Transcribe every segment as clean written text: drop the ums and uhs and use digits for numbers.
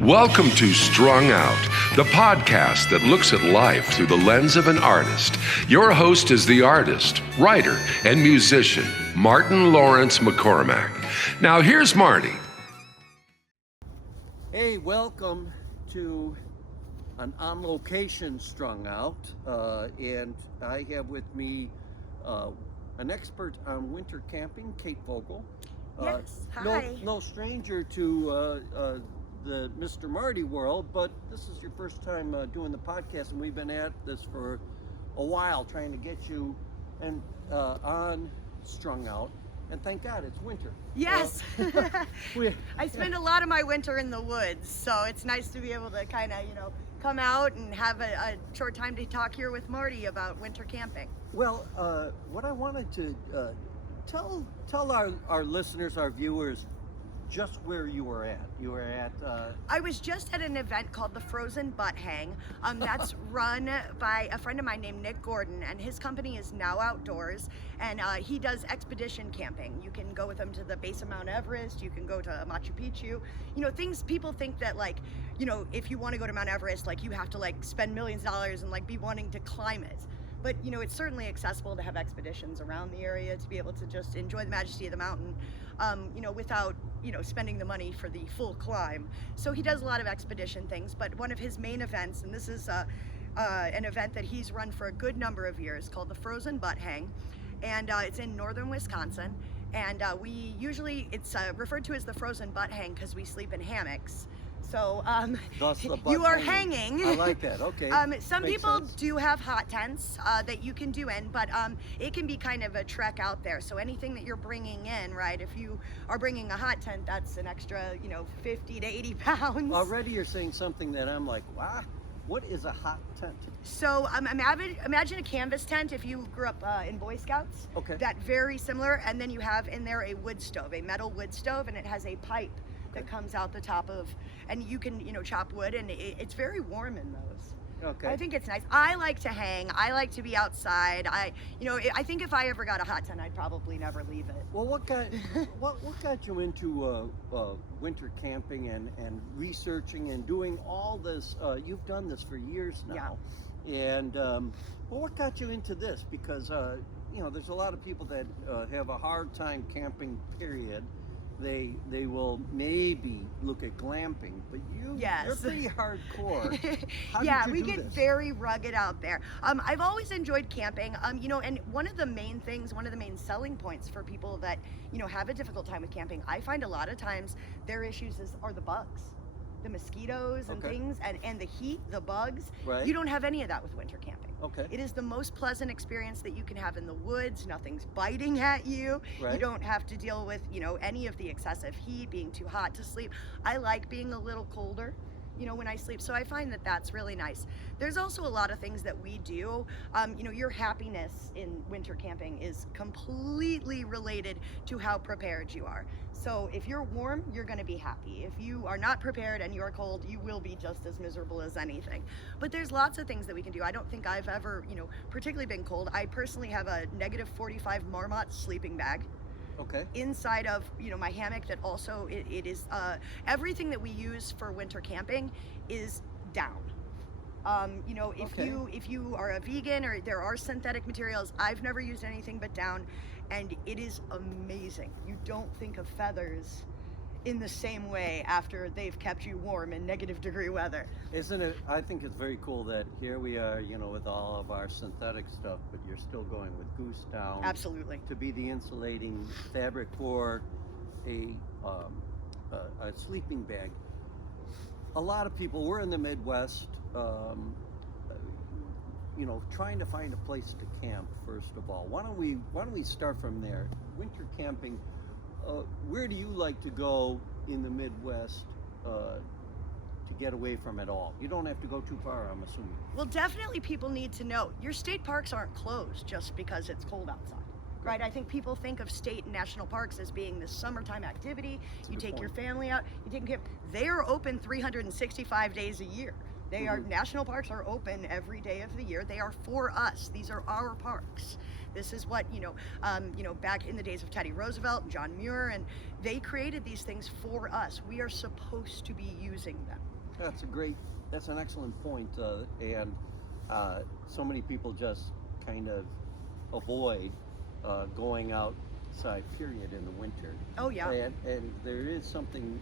Welcome to Strung Out, the podcast that looks at life through the lens of an artist. Your host is the artist, writer, and musician, Martin Laurence McCormack. Now here's Marty. Hey, welcome to an on-location Strung Out, and I have with me an expert on winter camping, Kate Vogel. Yes, hi. No stranger to the Mr. Marty world, but this is your first time doing the podcast, and we've been at this for a while trying to get you and on Strung Out, and thank God it's winter. Yes. I spend a lot of my winter in the woods, so it's nice to be able to kind of, come out and have a short time to talk here with Marty about winter camping. Well, what I wanted to tell our listeners, our viewers, just where you were at. You were at... I was just at an event called the Frozen Butt Hang. That's run by a friend of mine named Nick Gordon, and his company is Now Outdoors, and he does expedition camping. You can go with him to the base of Mount Everest, you can go to Machu Picchu. Things people think that, if you want to go to Mount Everest, you have to spend millions of dollars and be wanting to climb it. But it's certainly accessible to have expeditions around the area to be able to just enjoy the majesty of the mountain, without spending the money for the full climb. So he does a lot of expedition things, but one of his main events, and this is an event that he's run for a good number of years, called the Frozen Butt Hang, and it's in northern Wisconsin. And it's referred to as the Frozen Butt Hang because we sleep in hammocks. So Thus the butt you are hanging. hanging. I like that. Okay. Some Makes people sense. do have hot tents that you can do in, but it can be kind of a trek out there. So anything that you're bringing in, right? If you are bringing a hot tent, that's an extra, 50 to 80 pounds. Already you're saying something that I'm like, wow, what is a hot tent? So imagine a canvas tent if you grew up in Boy Scouts. Okay. That very similar, and then you have in there a wood stove, a metal wood stove, and it has a pipe that comes out the top of, and you can chop wood, and it's very warm in those. Okay. I think it's nice. I like to hang. I like to be outside. I think if I ever got a hot tent, I'd probably never leave it. Well, what got you into winter camping and researching and doing all this? You've done this for years now. Yeah. And what got you into this? Because there's a lot of people that have a hard time camping, period. They will maybe look at glamping, but you're pretty hardcore. How did you do get this? very rugged out there. I've always enjoyed camping, and one of the main selling points for people that, have a difficult time with camping, I find a lot of times their issues are the bugs, the mosquitoes and things, and the heat, the bugs. Right. You don't have any of that with winter camping. Okay. It is the most pleasant experience that you can have in the woods. Nothing's biting at you. Right. You don't have to deal with, any of the excessive heat, being too hot to sleep. I like being a little colder, when I sleep. So I find that that's really nice. There's also a lot of things that we do. Your happiness in winter camping is completely related to how prepared you are. So if you're warm, you're going to be happy. If you are not prepared and you're cold, you will be just as miserable as anything. But there's lots of things that we can do. I don't think I've ever, particularly been cold. I personally have a -45 Marmot sleeping bag. Okay. Inside of my hammock that also it is everything that we use for winter camping is down. If you are a vegan, or there are synthetic materials, I've never used anything but down, and it is amazing. You don't think of feathers in the same way after they've kept you warm in -degree weather. Isn't it? I think it's very cool that here we are, with all of our synthetic stuff, but you're still going with goose down. Absolutely. To be the insulating fabric for a sleeping bag. A lot of people, we're in the Midwest, trying to find a place to camp. First of all, why don't we start from there? Winter camping. Where do you like to go in the Midwest to get away from it all? You don't have to go too far, I'm assuming. Well, definitely people need to know your state parks aren't closed just because it's cold outside. Right, I think people think of state and national parks as being this summertime activity. You take your family out, you take them. They are open 365 days a year. They are, national parks are open every day of the year. They are for us. These are our parks. This is what, back in the days of Teddy Roosevelt and John Muir, and they created these things for us. We are supposed to be using them. That's an excellent point. And so many people just kind of avoid going outside, period, in the winter. Oh, yeah. And there is something,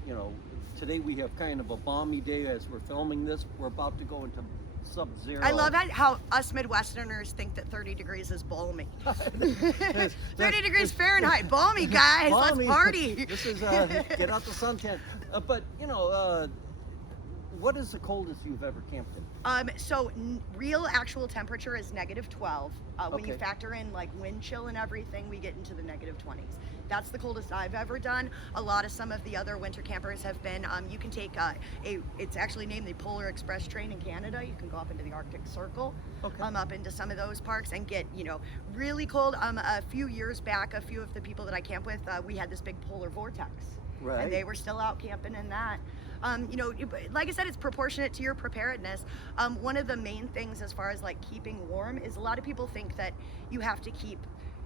today we have kind of a balmy day as we're filming this. We're about to go into sub-zero. I love how us Midwesterners think that 30 degrees is balmy. 30 degrees Fahrenheit, balmy, guys. Balmy. Let's party. This is get out the suntan. But what is the coldest you've ever camped in? So real actual temperature is -12. When you Okay. factor in like wind chill and everything, we get into the -20s. That's the coldest I've ever done. Some of the other winter campers have been, you can take it's actually named the Polar Express train in Canada. You can go up into the Arctic Circle, up into some of those parks and get, really cold. A few years back, a few of the people that I camp with, we had this big polar vortex. Right. And they were still out camping in that. Like I said, it's proportionate to your preparedness. One of the main things as far as like keeping warm is a lot of people think that you have to keep,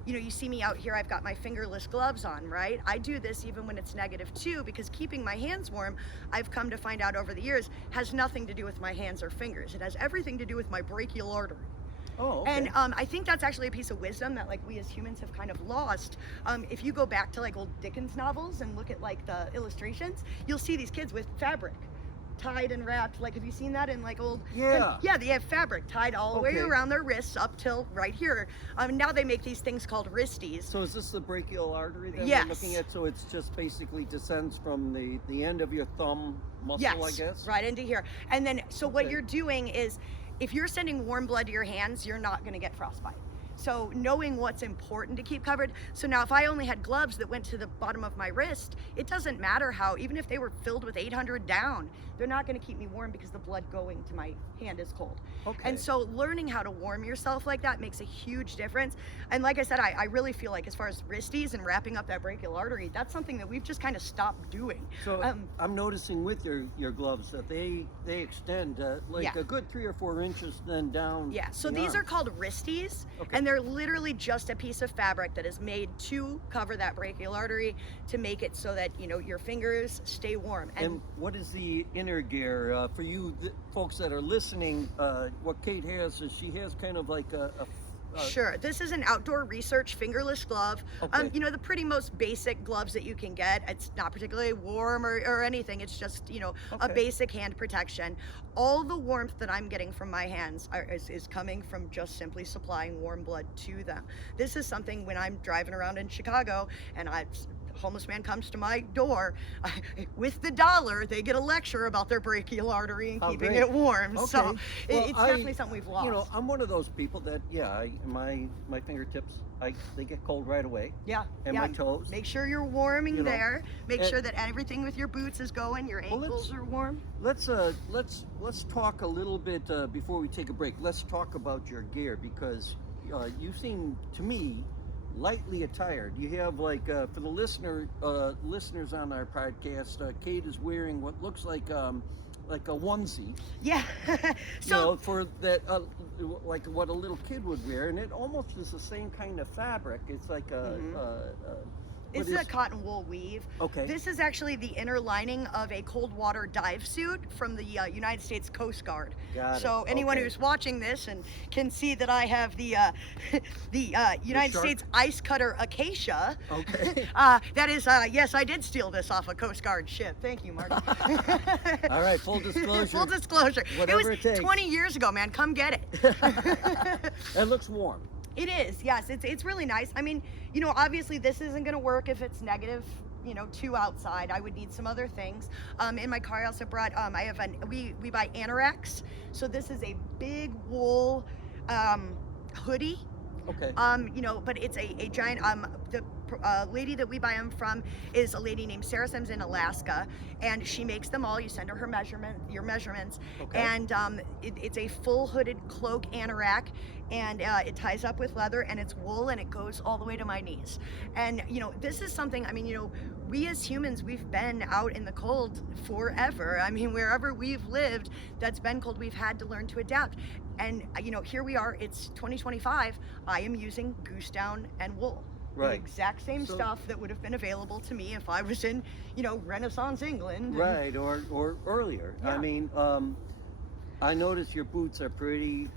you see me out here, I've got my fingerless gloves on, right? I do this even when it's -2 because keeping my hands warm, I've come to find out over the years, has nothing to do with my hands or fingers. It has everything to do with my brachial artery. Oh, okay. And I think that's actually a piece of wisdom that like we as humans have kind of lost. If you go back to like old Dickens novels and look at like the illustrations, you'll see these kids with fabric tied and wrapped. Like, have you seen that in like old? Yeah. They have fabric tied all the way around their wrists up till right here. Now they make these things called wristies. So is this the brachial artery that Yes. we're looking at? So it's just basically descends from the end of your thumb muscle, I guess? Right into here. And then, so what you're doing is, if you're sending warm blood to your hands, you're not going to get frostbite. So knowing what's important to keep covered. So now if I only had gloves that went to the bottom of my wrist, it doesn't matter how, even if they were filled with 800 down, they're not going to keep me warm because the blood going to my hand is cold. Okay. And so learning how to warm yourself like that makes a huge difference. And like I said, I really feel like as far as wristies and wrapping up that brachial artery, that's something that we've just kind of stopped doing. So I'm noticing with your gloves that they extend like a good 3 or 4 inches then down. Yeah, so the these are arms. called wristies, Okay. and they're literally just a piece of fabric that is made to cover that brachial artery to make it so that, your fingers stay warm. And what is the inner gear for you folks that are listening? What Kate has is she has kind of like a Sure. This is an outdoor research fingerless glove. Okay. The pretty most basic gloves that you can get. It's not particularly warm or anything. It's just, a Okay. basic hand protection. All the warmth that I'm getting from my hands is coming from just simply supplying warm blood to them. This is something when I'm driving around in Chicago and a homeless man comes to my door with the dollar, they get a lecture about their brachial artery and keeping great. it warm. Okay. So Well, it's definitely something we've lost. I'm one of those people that my fingertips they get cold right away. Yeah. And yeah. my toes. Make sure you're warming there. Make and- sure that everything with your boots is going. Your ankles are warm. Let's talk a little bit before we take a break. Let's talk about your gear because you seem to me lightly attired. You have like for the listeners on our podcast, Kate is wearing what looks like a onesie. Yeah. So For that like what a little kid would wear, and it almost is the same kind of fabric. It's like it's a cotton wool weave. Okay. This is actually the inner lining of a cold water dive suit from the United States Coast Guard. Got it. So anyone Okay. who's watching this and can see that I have the United shark? States Ice Cutter Acacia. Okay. That is yes, I did steal this off a Coast Guard ship. Thank you, Marty. All right, full disclosure. Full disclosure. Whatever it it was takes. 20 years ago, man. Come get it. It looks warm. It is, yes. It's really nice. I mean, obviously this isn't going to work if it's -2 outside. I would need some other things. In my car, I also brought. We buy Anorax. So this is a big wool hoodie. Okay. But it's a giant. lady that we buy them from is a lady named Sarah Sims in Alaska, and she makes them all. You send her your measurements, Okay. and it's a full hooded cloak anorak, and it ties up with leather, and it's wool, and it goes all the way to my knees. And this is something, we as humans, we've been out in the cold forever. Wherever we've lived that's been cold, we've had to learn to adapt. And here we are, it's 2025, I am using goose down and wool. Right. The exact same stuff that would have been available to me if I was in, Renaissance England. Right, or earlier. Yeah. I notice your boots are pretty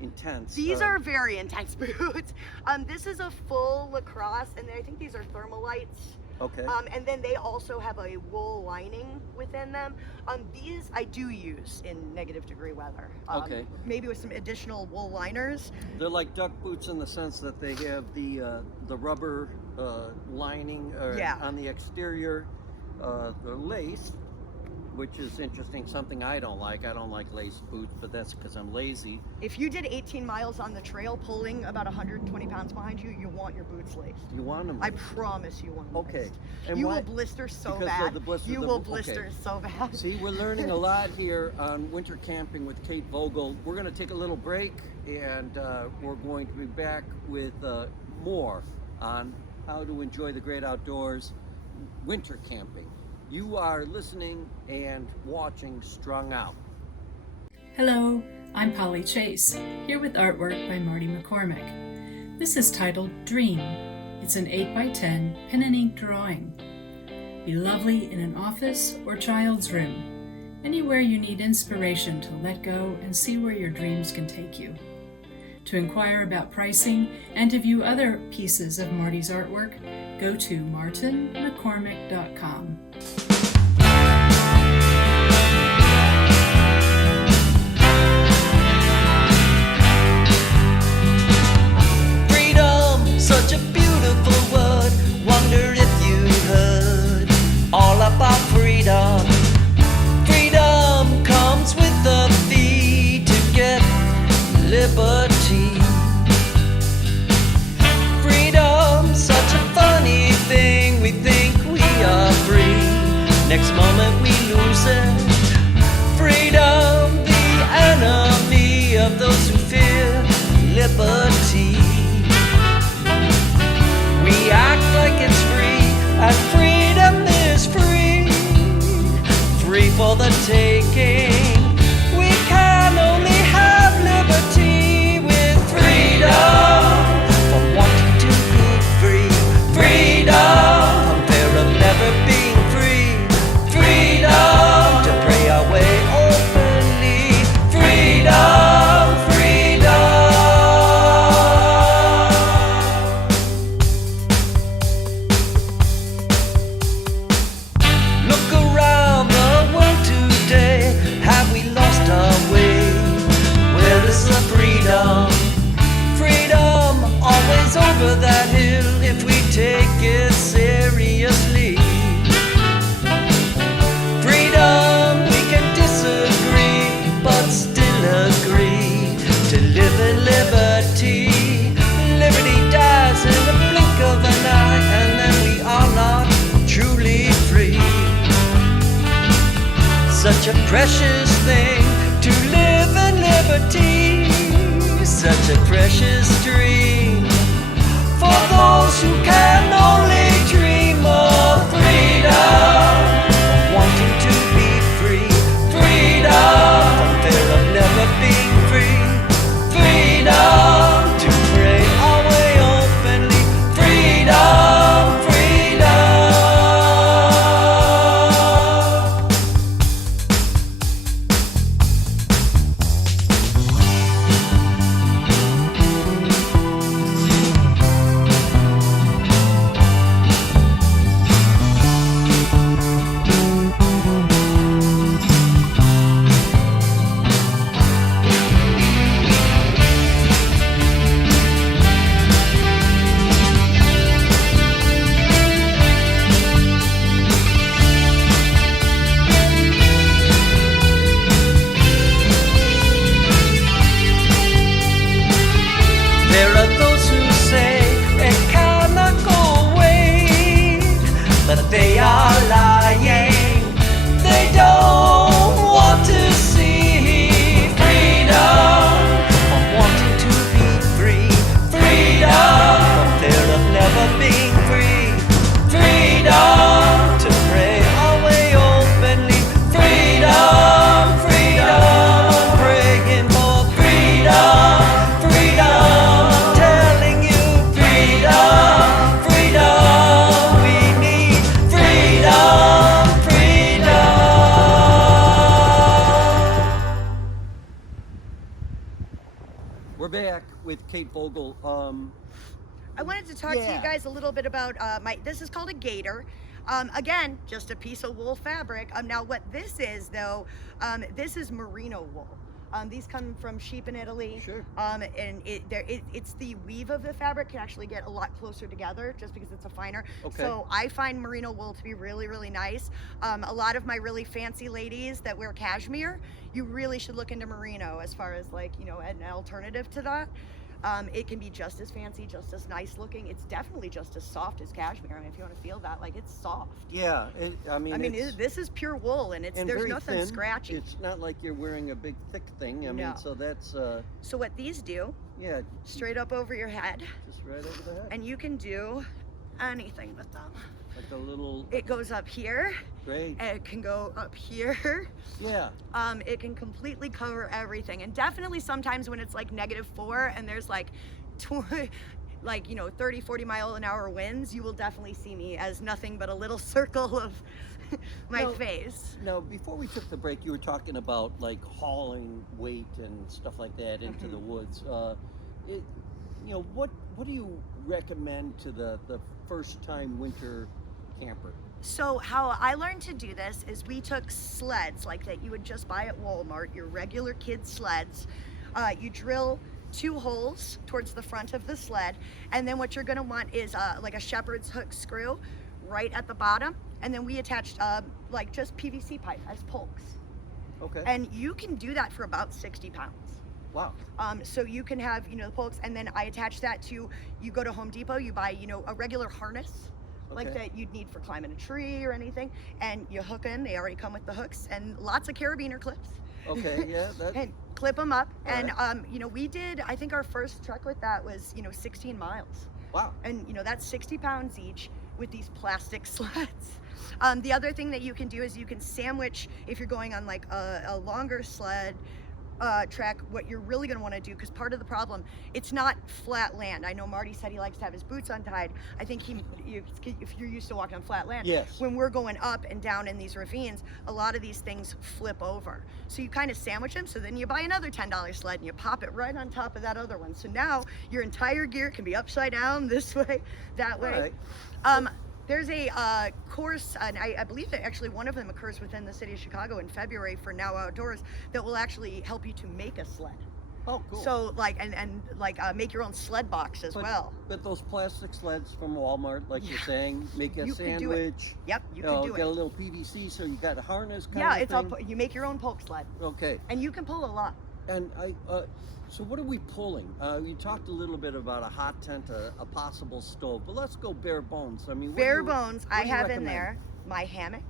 intense. These are very intense boots. This is a full lacrosse, and I think these are thermalites. Okay. And then they also have a wool lining within them. These I do use in -degree weather. Okay. Maybe with some additional wool liners. They're like duck boots in the sense that they have the rubber lining Yeah. on the exterior, the lace, which is interesting. Something I don't like. I don't like lace boots, but that's because I'm lazy. If you did 18 miles on the trail pulling about 120 pounds behind you, you want your boots laced. You want them? I promise you want them Okay. laced. And you why? will blister so Because of bad. the blister- You the- will okay. blister so bad. See, we're learning a lot here on winter camping with Kate Vogel. We're going to take a little break, and we're going to be back with more on how to enjoy the great outdoors, winter camping. You are listening and watching Strung Out. Hello, I'm Polly Chase, here with artwork by Marty McCormack. This is titled Dream. It's an 8x10 pen and ink drawing. Be lovely in an office or child's room, anywhere you need inspiration to let go and see where your dreams can take you. To inquire about pricing and to view other pieces of Marty's artwork, go to martinmccormack.com. Freedom, such a beautiful word. Wonder if you heard all about freedom. Freedom comes with the fee to get liberty. Freedom, such a funny thing. We think we are free, next moment we lose it. Freedom, the enemy of those who fear liberty. We act like it's free, and freedom is free, free for the taking. We can only have liberty with freedom, from wanting to be free. Freedom, from fear of never being free. Freedom, to pray our way openly. Freedom, freedom. Look around the world today. Have we lost our way? Where is the freedom? Freedom always over that hill if we take it seriously. Freedom, we can disagree, but still agree to live in liberty. Liberty dies in the blink of an eye, and then we are not truly free. Such a precious thing to live in liberty, such a precious dream for those who can only dream of freedom, wanting to be free. Freedom, from fear of never being free. Freedom, to pray our way openly. Freedom, freedom. back with Kate Vogel. I wanted to talk to Yeah. you guys a little bit about this is called a gaiter. Again, just a piece of wool fabric. Now what this is though, this is merino wool. These come from sheep in Italy. Sure. And it's the weave of the fabric can actually get a lot closer together just because it's a finer. Okay. So I find merino wool to be really, really nice. A lot of my really fancy ladies that wear cashmere, you really should look into merino as far as like, you know, an alternative to that. It can be just as fancy, just as nice looking. It's definitely just as soft as cashmere. I mean, if you want to feel that, like it's soft. Yeah, This is pure wool, and and there's very nothing thin. scratchy. It's not like you're wearing a big thick thing. I mean, No. so that's So what these do, yeah, straight up over your head, just right over the head, and you can do anything with them. like a little. It goes up here, Great. and it can go up here. Yeah. It can completely cover everything, and definitely sometimes when it's like -4 and there's like 30, 40 mile an hour winds, you will definitely see me as nothing but a little circle of my No. face. Now, before we took the break, you were talking about like hauling weight and stuff like that into the woods. What do you recommend to the first time winter camper? So how I learned to do this is we took sleds like that you would just buy at Walmart, your regular kid sleds. You drill 2 holes towards the front of the sled, and then what you're going to want is like a shepherd's hook screw right at the bottom, and then we attached like just PVC pipe as pokes. Okay. And you can do that for about 60 pounds. Wow. So you can have, the pokes, and then I attach that to, you go to Home Depot, you buy, a regular harness like Okay. that you'd need for climbing a tree or anything, and you hook in, they already come with the hooks, and lots of carabiner clips. Okay. Yeah. That. And clip them up, All and right. we did, I think our first trek with that was, 16 miles. Wow. And that's 60 pounds each with these plastic sleds. The other thing that you can do is you can sandwich, if you're going on like a longer sled trek, what you're really going to want to do, because part of the problem, it's not flat land. I know Marty said he likes to have his boots untied. I think if you're used to walking on flat land, Yes. when we're going up and down in these ravines, a lot of these things flip over. So you kind of sandwich them, so then you buy another $10 sled and you pop it right on top of that other one. So now your entire gear can be upside down, this way, that way. All right. There's a course, and I believe that actually one of them occurs within the city of Chicago in February for Now Outdoors, that will actually help you to make a sled. Oh, cool. So like, and make your own sled box as well. But those plastic sleds from Walmart, like you're Yeah. saying, make a You can do it. sandwich. Yep, you can do Got a it. little PVC, so you got a harness kind Yeah, of it's thing. all, you make your own poke sled, Okay. and you can pull a lot. And so what are we pulling? You talked a little bit about a hot tent, a possible stove, but let's go bare bones. I mean, Bare bones, I what do you have in recommend? there my hammock,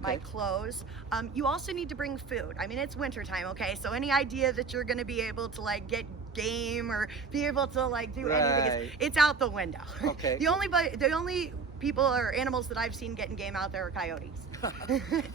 my Okay. clothes. You also need to bring food. I mean, it's winter time, okay? So any idea that you're gonna be able to like get game or be able to like do anything, Right. it's out the window. Okay. the only people or animals that I've seen getting game out there are coyotes.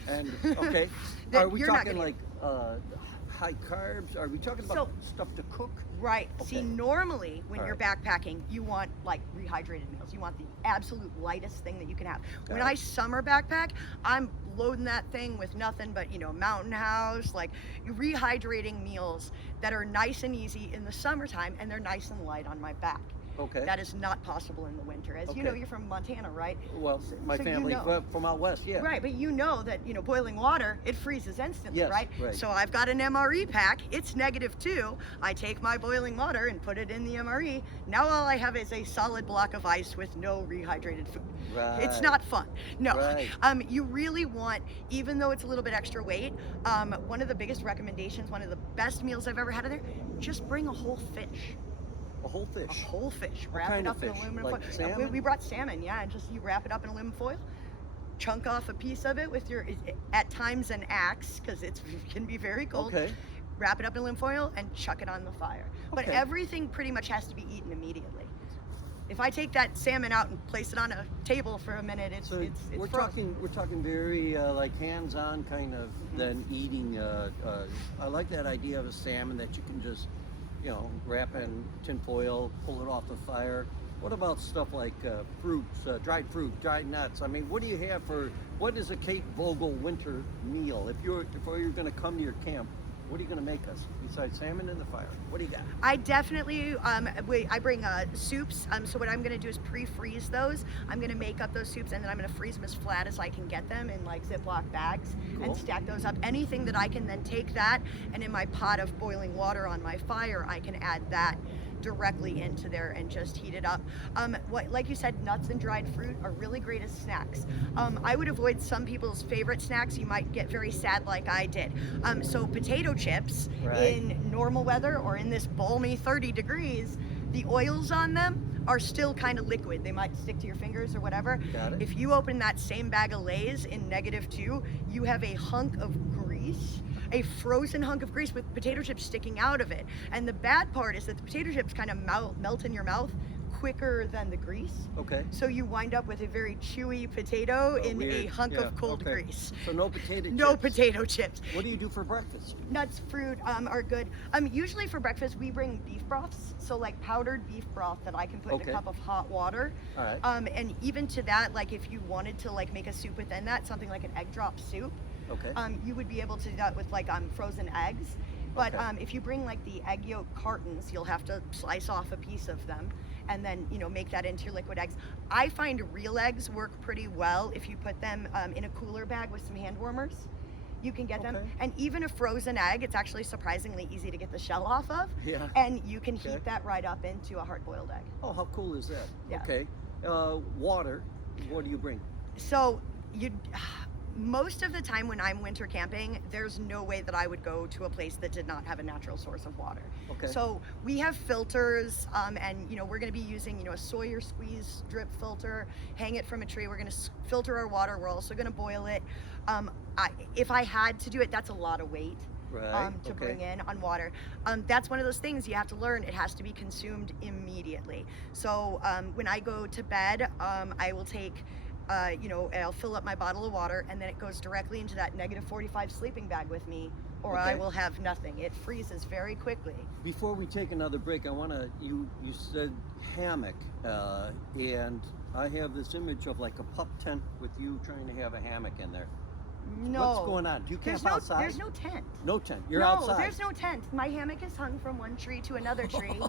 And okay, That are we you're not talking gonna- like high carbs? Are we talking about stuff to cook? Right. See, Okay. normally when All you're right. backpacking, you want like rehydrated meals. You want the absolute lightest thing that you can have. When Got I it. summer backpack, I'm loading that thing with nothing but, Mountain House, like rehydrating meals that are nice and easy in the summertime, and they're nice and light on my back. Okay. That is not possible in the winter. As you know, Okay. you're from Montana, right? Well, my so you family know. from out west, yeah. Right, but you know that, boiling water, it freezes instantly, Yes, right? right. So I've got an MRE pack. It's -2. I take my boiling water and put it in the MRE. Now all I have is a solid block of ice with no rehydrated food. It's Right. not fun. No. Right. You really want, even though it's a little bit extra weight, one of the biggest recommendations, one of the best meals I've ever had in there, just bring a whole fish. A whole A fish. whole fish. Wrap kind it of up in fish? aluminum Like foil. salmon? We brought salmon, yeah, and just you wrap it up in aluminum foil, chunk off a piece of it with at times an axe, because it can be very cold. Okay. Wrap it up in aluminum foil and chuck it on the fire. But Okay. everything pretty much has to be eaten immediately. If I take that salmon out and place it on a table for a minute, it's So we're frozen. talking very like hands-on kind of Mm-hmm. than eating. I like that idea of a salmon that you can just wrap in tin foil, pull it off the fire. What about stuff like fruits, dried fruit, dried nuts? I mean, what do you have what is a Kate Vogel winter meal? If you're going to come to your camp, What are you going to make us besides salmon in the fire? What do you got? I definitely, I bring soups. So what I'm gonna do is pre-freeze those. I'm gonna make up those soups and then I'm gonna freeze them as flat as I can get them in like Ziploc bags and stack those up. Anything that I can then take that and in my pot of boiling water on my fire, I can add that directly into there and just heat it up. Like you said, nuts and dried fruit are really great as snacks. I would avoid some people's favorite snacks. You might get very sad like I did. So potato chips in normal weather or in this balmy 30 degrees, the oils on them are still kind of liquid. They might stick to your fingers or whatever. Got it. If you open that same bag of Lay's in -2, you have a hunk of grease, a frozen hunk of grease with potato chips sticking out of it. And the bad part is that the potato chips kind of melt in your mouth quicker than the grease. Okay. So you wind up with a very chewy potato in weird. a hunk Yeah, of cold okay. grease. So no potato chips. No potato chips. What do you do for breakfast? Nuts, fruit are good. Usually for breakfast we bring beef broths, so like powdered beef broth that I can put in Okay. a cup of hot water. All right. And even to that, like if you wanted to like make a soup within that, something like an egg drop soup, Okay. you would be able to do that with like frozen eggs. But Okay. if you bring like the egg yolk cartons, you'll have to slice off a piece of them and then make that into your liquid eggs. I find real eggs work pretty well if you put them in a cooler bag with some hand warmers. You can get them, Okay. and even a frozen egg, it's actually surprisingly easy to get the shell off of. Yeah. And you can Okay. heat that right up into a hard-boiled egg. Oh, how cool is that? Yeah. Okay. Water. What do you bring? So most of the time when I'm winter camping, there's no way that I would go to a place that did not have a natural source of water. Okay. So we have filters, and we're going to be using a Sawyer squeeze drip filter. Hang it from a tree. We're going to filter our water. We're also going to boil it. If I had to do it, that's a lot of weight. Right. To bring in on water. That's one of those things you have to learn. It has to be consumed immediately. So when I go to bed, I will take I'll fill up my bottle of water and then it goes directly into that -45 sleeping bag with me, or I Okay. will have nothing. It freezes very quickly. Before we take another break, I want to, you said hammock, and I have this image of like a pup tent with you trying to have a hammock in there. No. What's going on? Do you camp outside? There's no tent. No tent. You're no, outside. there's no tent. My hammock is hung from one tree to another tree.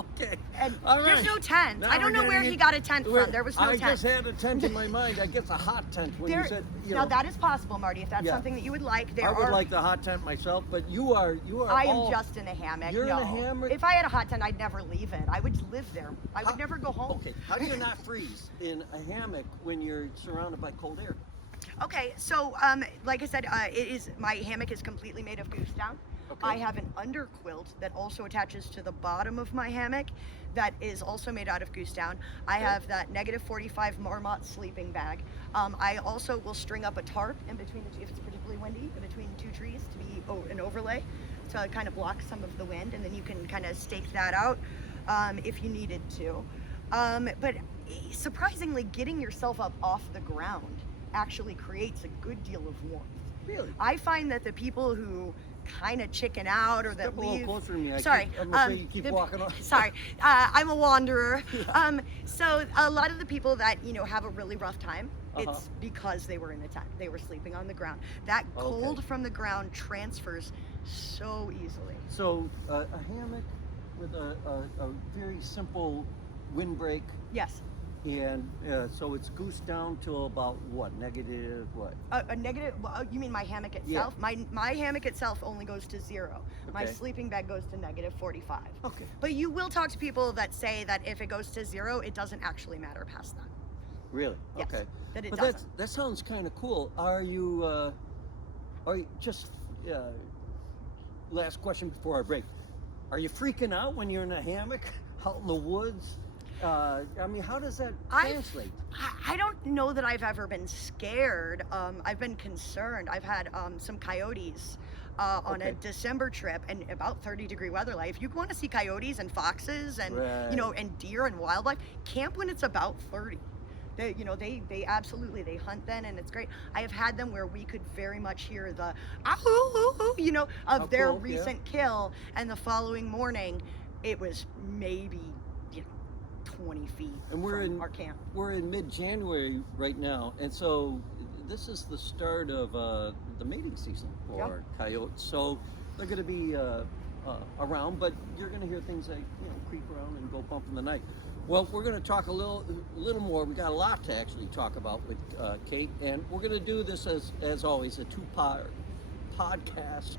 Okay. And All there's right. no tent. Now I don't we're know where getting he in- got a tent Wait, from. There was no I tent. just had a tent in my mind. I guess a hot tent when you said, now that is possible, Marty. If that's Yeah. something that you would like, I would like the hot tent myself, but you are I am all- just in a hammock. You're in no. a hammock? If I had a hot tent, I'd never leave it. I would live there. I would never go home. Okay, how do you not freeze in a hammock when you're surrounded by cold air? Okay, so like I said, my hammock is completely made of goose down. Okay. I have an underquilt that also attaches to the bottom of my hammock that is also made out of goose down. I have that -45 Marmot sleeping bag. I also will string up a tarp in between the two, if it's particularly windy, in between two trees to be an overlay to kind of block some of the wind, and then you can kind of stake that out if you needed to. But surprisingly, getting yourself up off the ground actually creates a good deal of warmth. Really? I find that the people who kind of chicken out or that Step a little leave. closer to me. Sorry, I'm gonna say you keep walking on. Sorry, I'm a wanderer. So a lot of the people that have a really rough time, it's because they were in the tent. They were sleeping on the ground. That cold from the ground transfers so easily. So a hammock with a very simple windbreak, Yes. and so it's goose down till about what? Negative what? A negative. Well, you mean my hammock itself? My hammock itself only goes to 0. My Okay. sleeping bag goes to -45. Okay. But you will talk to people that say that if it goes to 0, it doesn't actually matter past that. Really? Yes, Okay. that it But doesn't. that sounds kind of cool. Are you just last question before our break? Are you freaking out when you're in a hammock out in the woods? I mean, how does that translate? I don't know that I've ever been scared. I've been concerned. I've had some coyotes on a Okay. December trip, and about 30-degree weather. Like, if you want to see coyotes and foxes and Right. and deer and wildlife, camp when it's about 30. They absolutely, they hunt then, and it's great. I have had them where we could very much hear the of How their cool, yeah. recent kill, and the following morning it was maybe 20 feet And we're from in our camp. We're in mid-January right now, and so this is the start of the mating season for coyotes. So they're going to be around, but you're going to hear things like, creep around and go bump in the night. Well, we're going to talk a little more. We got a lot to actually talk about with Kate, and we're going to do this as always, a two-part podcast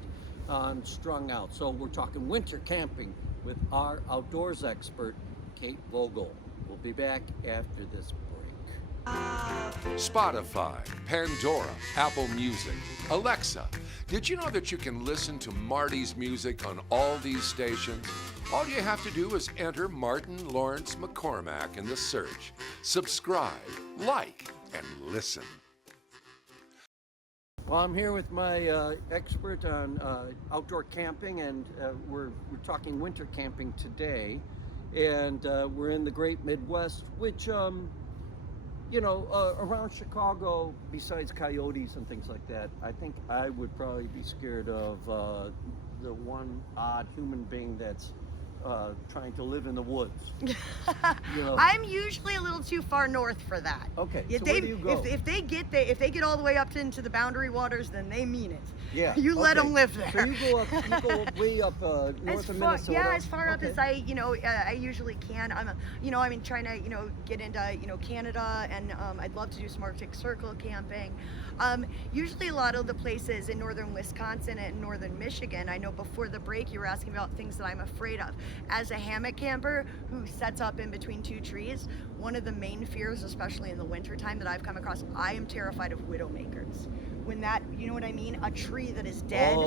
on Strung Out. So we're talking winter camping with our outdoors expert, Kate Vogel. We'll be back after this break. Spotify, Pandora, Apple Music, Alexa. Did you know that you can listen to Marty's music on all these stations? All you have to do is enter Martin Laurence McCormack in the search. Subscribe, like, and listen. Well, I'm here with my expert on outdoor camping, and we're talking winter camping today. And we're in the great Midwest, which, around Chicago, besides coyotes and things like that, I think I would probably be scared of the one odd human being that's trying to live in the woods. I'm usually a little too far north for that. Okay, Yeah, so where do you go? If they get all the way up into the boundary waters, then they mean it. Yeah. You let them live there. So you go way up north of Minnesota. Yeah, as far up as I usually can. I'm trying to get into Canada, and I'd love to do some Arctic Circle camping. Usually a lot of the places in northern Wisconsin and northern Michigan. I know before the break you were asking about things that I'm afraid of. As a hammock camper who sets up in between two trees, one of the main fears, especially in the wintertime, that I've come across, I am terrified of widowmakers. When that, you know what I mean? A tree that is dead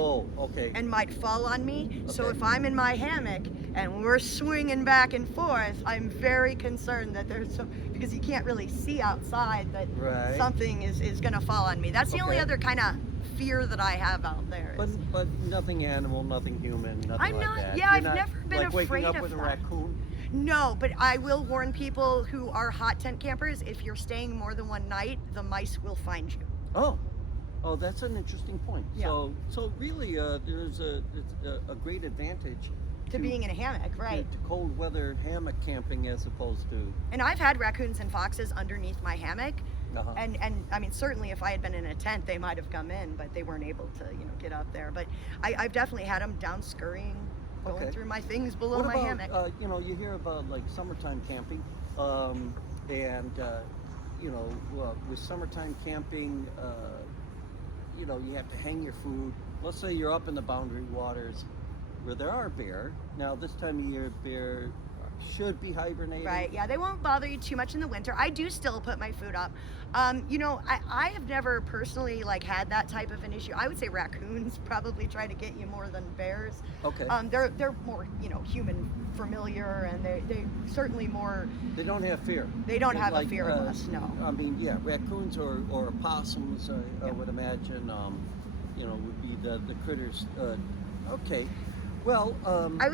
and might fall on me. Okay. So if I'm in my hammock and we're swinging back and forth, I'm very concerned that there's because you can't really see outside, that something is going to fall on me. That's the only other kind of fear that I have out there. But nothing animal, nothing human, nothing like that. Yeah, I've never been like afraid waking up of with that. a raccoon? No, but I will warn people who are hot tent campers, if you're staying more than one night, the mice will find you. Oh, that's an interesting point. Yeah. So really, there's a great advantage to being in a hammock, right? To cold weather hammock camping as opposed to. And I've had raccoons and foxes underneath my hammock, and I mean, certainly if I had been in a tent, they might have come in, but they weren't able to, get out there. But I've definitely had them down scurrying, going through my things below my hammock. You hear about like summertime camping, with summertime camping. You have to hang your food. Let's say you're up in the boundary waters where there are bear. Now, this time of year, bear should be hibernating. Right, yeah, they won't bother you too much in the winter. I do still put my food up. I have never personally had that type of an issue. I would say raccoons probably try to get you more than bears. Okay. They're more, human familiar, and they certainly more. They don't have fear. They don't have a fear of us, no. I mean, yeah, raccoons or opossums, I would imagine, would be the critters. Okay. Well, I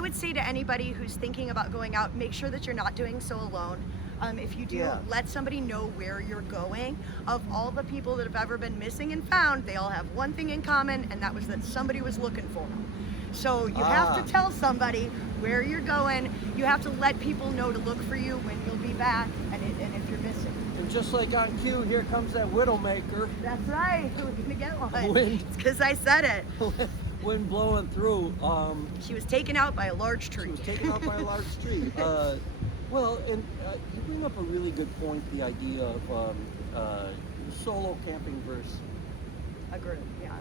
would say to anybody who's thinking about going out, make sure that you're not doing so alone. If you do, let somebody know where you're going. Of all the people that have ever been missing and found, they all have one thing in common, and that was that somebody was looking for them. So you have to tell somebody where you're going. You have to let people know to look for you when you'll be back, and if you're missing. And just like on cue, here comes that widowmaker. That's right. We're gonna get one. Wind. It's because I said it. Wind blowing through. She was taken out by a large tree. She was taken out by a large tree. You bring up a really good point, the idea of solo camping versus a group,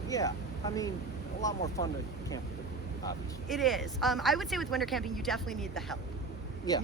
Yeah, I mean, a lot more fun to camp with, obviously. It is. I would say with winter camping, you definitely need the help. Yeah.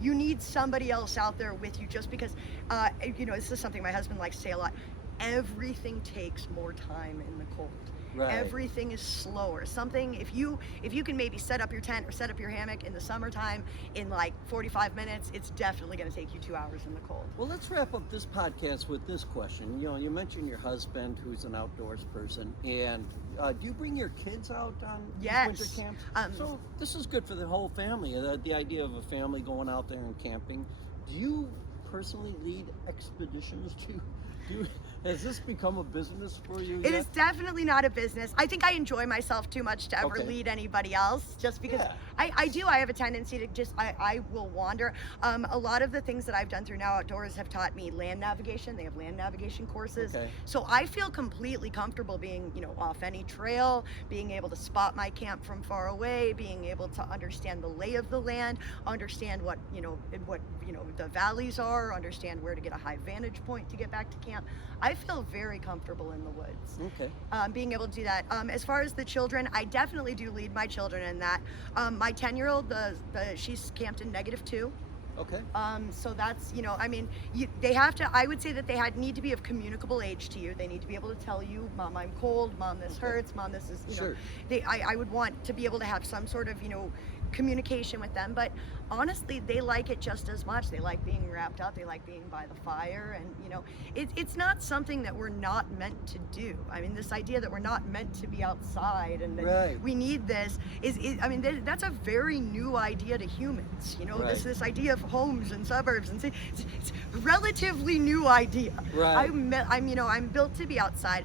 You need somebody else out there with you, just because, this is something my husband likes to say a lot. Everything takes more time in the cold. Right. Everything is slower. Something, if you can maybe set up your tent or set up your hammock in the summertime in 45 minutes, it's definitely going to take you 2 hours in the cold. Well, let's wrap up this podcast with this question. You mentioned your husband, who's an outdoors person, and do you bring your kids out on winter camps? So this is good for the whole family. The idea of a family going out there and camping. Do you personally lead expeditions? Has this become a business for you It yet? is definitely not a business. I think I enjoy myself too much to ever Okay. lead anybody else, just because Yeah. I do. I have a tendency to just, I will wander. A lot of the things that I've done through Now Outdoors have taught me land navigation. They have land navigation courses. Okay. So I feel completely comfortable being, off any trail, being able to spot my camp from far away, being able to understand the lay of the land, understand what the valleys are, understand where to get a high vantage point to get back to camp. I feel very comfortable in the woods. Okay. Being able to do that. As far as the children, I definitely do lead my children in that. My 10-year-old, she's camped in -2. Okay. So that's, they have to, I would say that they need to be of communicable age to you. They need to be able to tell you, Mom, I'm cold, Mom, this hurts, Mom, this is, Sure. I would want to be able to have some sort of, communication with them, but honestly, they like it just as much. They like being wrapped up, they like being by the fire, and it's not something that we're not meant to do. I mean, this idea that we're not meant to be outside and that Right. we need this that's a very new idea to humans. Right. This idea of homes and suburbs, and it's a relatively new idea. Right. I'm built to be outside.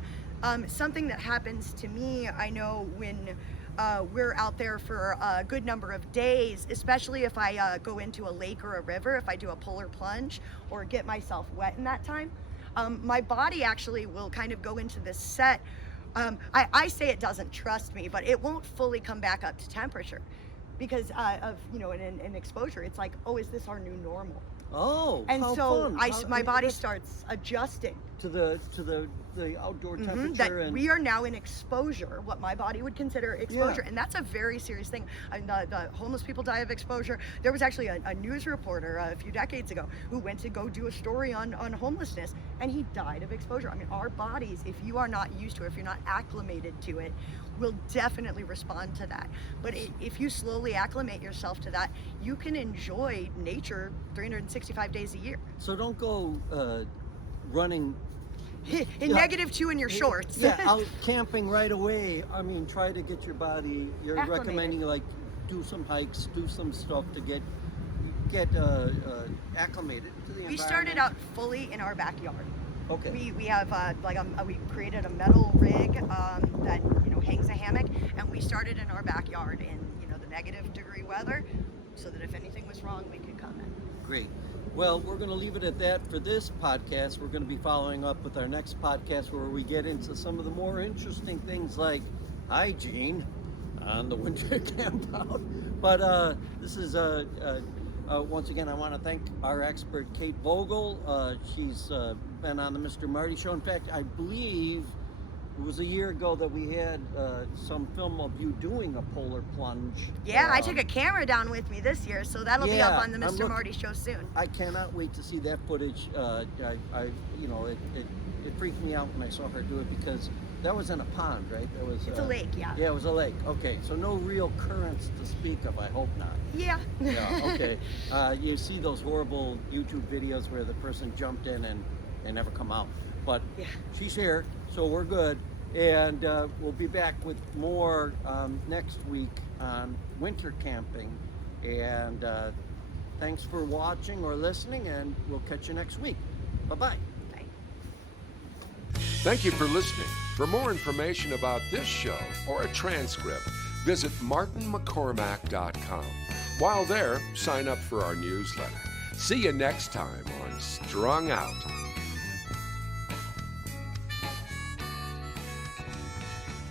Something that happens to me, I know when we're out there for a good number of days, especially if I go into a lake or a river, if I do a polar plunge or get myself wet in that time, my body actually will kind of go into this set. I say it doesn't trust me, but it won't fully come back up to temperature because of an exposure. It's like, oh, is this our new normal? Oh, And how so fun. my body starts adjusting. to the outdoor temperature That and we are now in exposure, what my body would consider exposure, and that's a very serious thing. The homeless people die of exposure. There was actually a news reporter a few decades ago who went to go do a story on homelessness, and he died of exposure. I mean, our bodies, if you are not used to it, if you're not acclimated to it, will definitely respond to that. But if you slowly acclimate yourself to that, you can enjoy nature 365 days a year. so don't go running In -2 in your shorts. Yeah, out camping right away. I mean, try to get your body. You're Acclimated. recommending like do some hikes, do some stuff to get acclimated to the environment. We started out fully in our backyard. Okay. We have we created a metal rig that hangs a hammock, and we started in our backyard in the -degree weather, so that if anything was wrong, we could come in. Great. Well, we're going to leave it at that for this podcast. We're going to be following up with our next podcast where we get into some of the more interesting things like hygiene on the winter camp out. But this is, once again, I want to thank our expert, Kate Vogel. She's been on the Mr. Marty Show. In fact, I believe it was a year ago that we had some film of you doing a polar plunge. Yeah, I took a camera down with me this year, so that'll be up on the Mr. Marty Show soon. I cannot wait to see that footage. It freaked me out when I saw her do it because that was in a pond, right? That was. It's a lake, yeah. Yeah, it was a lake. Okay, so no real currents to speak of. I hope not. Yeah. Yeah. Okay. You see those horrible YouTube videos where the person jumped in and they never come out. But Yeah. she's here, so we're good. And we'll be back with more next week on winter camping. And thanks for watching or listening, and we'll catch you next week. Bye-bye. Bye. Thank you for listening. For more information about this show or a transcript, visit martinmccormack.com. While there, sign up for our newsletter. See you next time on Strung Out.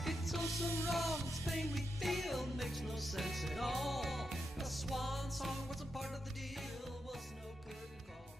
It's all so wrong, this pain we feel makes no sense at all. A swan song wasn't part of the deal, was no curtain call.